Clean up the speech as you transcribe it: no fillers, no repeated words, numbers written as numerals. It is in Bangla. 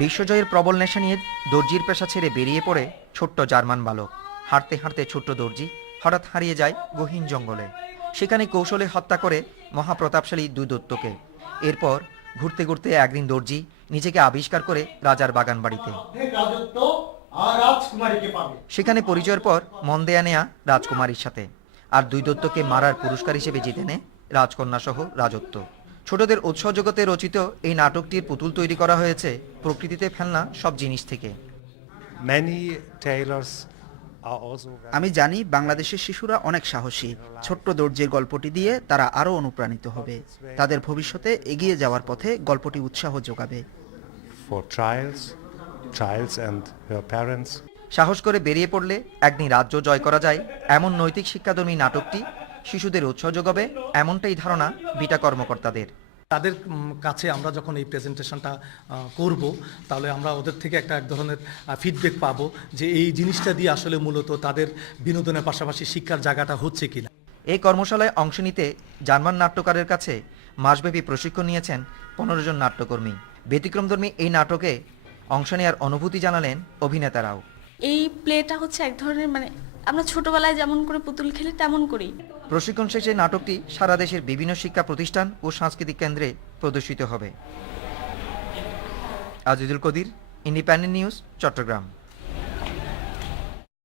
বিশ্বজয়ের প্রবল নেশা নিয়ে দর্জির পেশা ছেড়ে বেরিয়ে পড়ে ছোট্ট জার্মান বালক। হাঁটতে হাঁটতে ছোট্ট দর্জি হঠাৎ হারিয়ে যায় গহীন জঙ্গলে। সেখানে কৌশলে হত্যা করে মহাপ্রতাপশালী দুই দৈত্যকে। এরপর ঘুরতে ঘুরতে একদিন দর্জি নিজেকে আবিষ্কার করে রাজার বাগান বাড়িতে। সেখানে পরিচয়ের পর মন দেয়া নেয়া রাজকুমারীর সাথে, আর দুই দৈত্যকে মারার পুরস্কার হিসেবে জিতে নেয় রাজকন্যা সহ রাজত্ব। ছোটদের উৎসব জগতে রচিত এই নাটকটির পুতুল তৈরি করা হয়েছে প্রকৃতিতে ফেলনা সব জিনিস থেকে। আমি জানি বাংলাদেশের শিশুরা অনেক সাহসী। ছোট্ট দর্জির গল্পটি দিয়ে তারা আরও অনুপ্রাণিত হবে। তাদের ভবিষ্যতে এগিয়ে যাওয়ার পথে গল্পটি উৎসাহ যোগাবে। সাহস করে বেরিয়ে পড়লে একদিন রাজ্য জয় করা যায়, এমন নৈতিক শিক্ষাধর্মী নাটকটি শিশুদের উৎসাহ যোগাবে, এমনটাই ধারণা বিটা কর্মকর্তাদের। তাদের কাছে আমরা যখন এই প্রেজেন্টেশনটা করব, তাহলে আমরা ওদের থেকে এক ধরনের ফিডব্যাক পাবো যে এই জিনিসটা দিয়ে আসলে মূলত তাদের বিনোদনের পাশাপাশি শিক্ষার জায়গাটা হচ্ছে কিনা। এই কর্মশালায় অংশ নিতে জার্মান নাট্যকারের কাছে মাসব্যাপী প্রশিক্ষণ নিয়েছেন 15 জন নাট্যকর্মী। ব্যতিক্রমধর্মী এই নাটকে অংশ নেওয়ার অনুভূতি জানালেন অভিনেতারাও। এই প্লেটা হচ্ছে এক ধরনের, আমরা ছোটবেলায় যেমন করে পুতুল খেলি তেমন করি। প্রশিক্ষণ শেষে নাটকটি সারা দেশের বিভিন্ন শিক্ষা প্রতিষ্ঠান ও সাংস্কৃতিক কেন্দ্রে প্রদর্শিত হবে। Azizul Kadir, independent news, Chittagong.